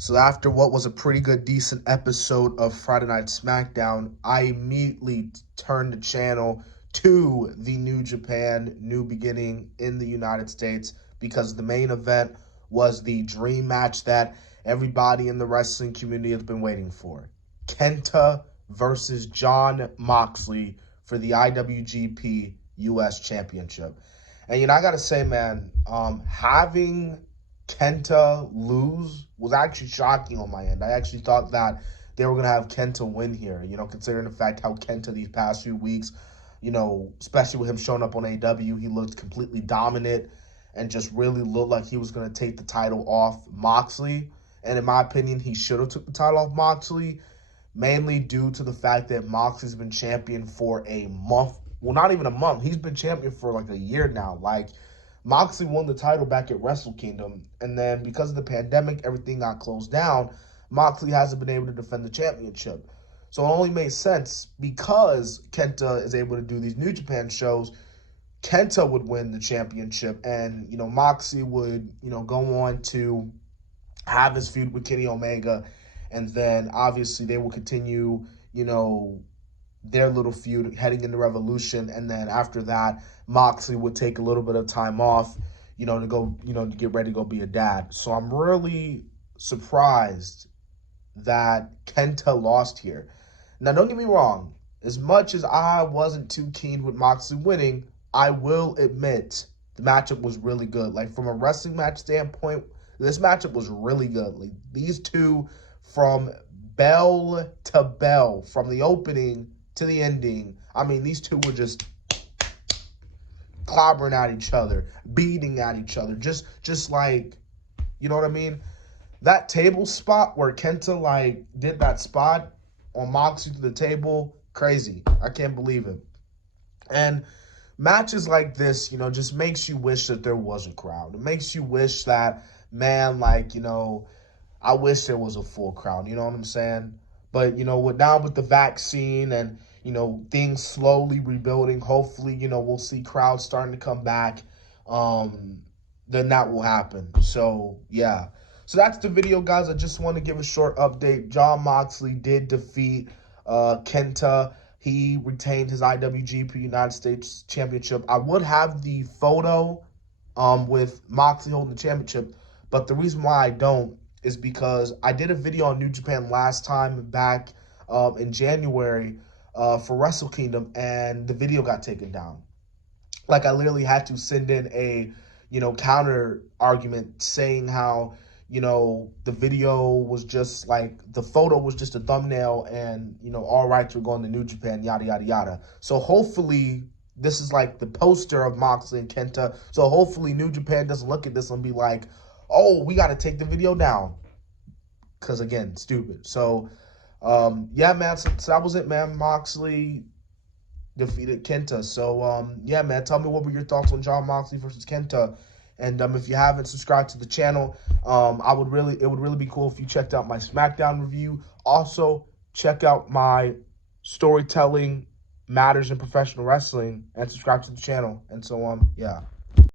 So after what was a pretty good, decent episode of Friday Night SmackDown, I immediately turned the channel to the New Japan New Beginning in the United States because the main event was the dream match that everybody in the wrestling community has been waiting for. Kenta versus Jon Moxley for the IWGP US Championship. And I gotta say, man, having Kenta lose was actually shocking on my end. I actually thought that they were going to have Kenta win here, considering the fact how Kenta these past few weeks, especially with him showing up on AEW, he looked completely dominant and just really looked like he was going to take the title off Moxley. And in my opinion, he should have took the title off Moxley, mainly due to the fact that Moxley's been champion for a month. Well, not even a month. He's been champion for like a year now. Moxley won the title back at Wrestle Kingdom, and then because of the pandemic, everything got closed down. Moxley hasn't been able to defend the championship. So it only made sense because Kenta is able to do these New Japan shows. Kenta would win the championship, and Moxley would go on to have his feud with Kenny Omega, and then obviously they will continue their little feud heading into Revolution, and then after that, Moxley would take a little bit of time off, to go, to get ready to go be a dad. So I'm really surprised that Kenta lost here. Now, don't get me wrong. As much as I wasn't too keen with Moxley winning, I will admit the matchup was really good. From a wrestling match standpoint, this matchup was really good. These two, from bell to bell, from the opening to the ending, I mean, these two were just clobbering at each other, beating at each other, just you know what I mean? That table spot where Kenta, did that spot on Moxley to the table, crazy. I can't believe it. And matches like this, just makes you wish that there was a crowd. It makes you wish that, man, I wish there was a full crowd, you know what I'm saying? But, with the vaccine and, things slowly rebuilding, hopefully, we'll see crowds starting to come back, then that will happen. So, yeah. So that's the video, guys. I just want to give a short update. Jon Moxley did defeat Kenta. He retained his IWGP United States Championship. I would have the photo with Moxley holding the championship, but the reason why I don't is because I did a video on New Japan last time back in January for Wrestle Kingdom, and the video got taken down. I literally had to send in a, counter argument saying how, the video was just the photo was just a thumbnail and, all rights were going to New Japan, yada, yada, yada. So hopefully this is the poster of Moxley and Kenta. So hopefully New Japan doesn't look at this and be like, oh, we got to take the video down. Because, again, stupid. So, yeah, man, so that was it, man. Moxley defeated Kenta. So, yeah, man, tell me what were your thoughts on Jon Moxley versus Kenta. And if you haven't subscribed to the channel, it would really be cool if you checked out my SmackDown review. Also, check out my Storytelling Matters in Professional Wrestling and subscribe to the channel. And so, yeah.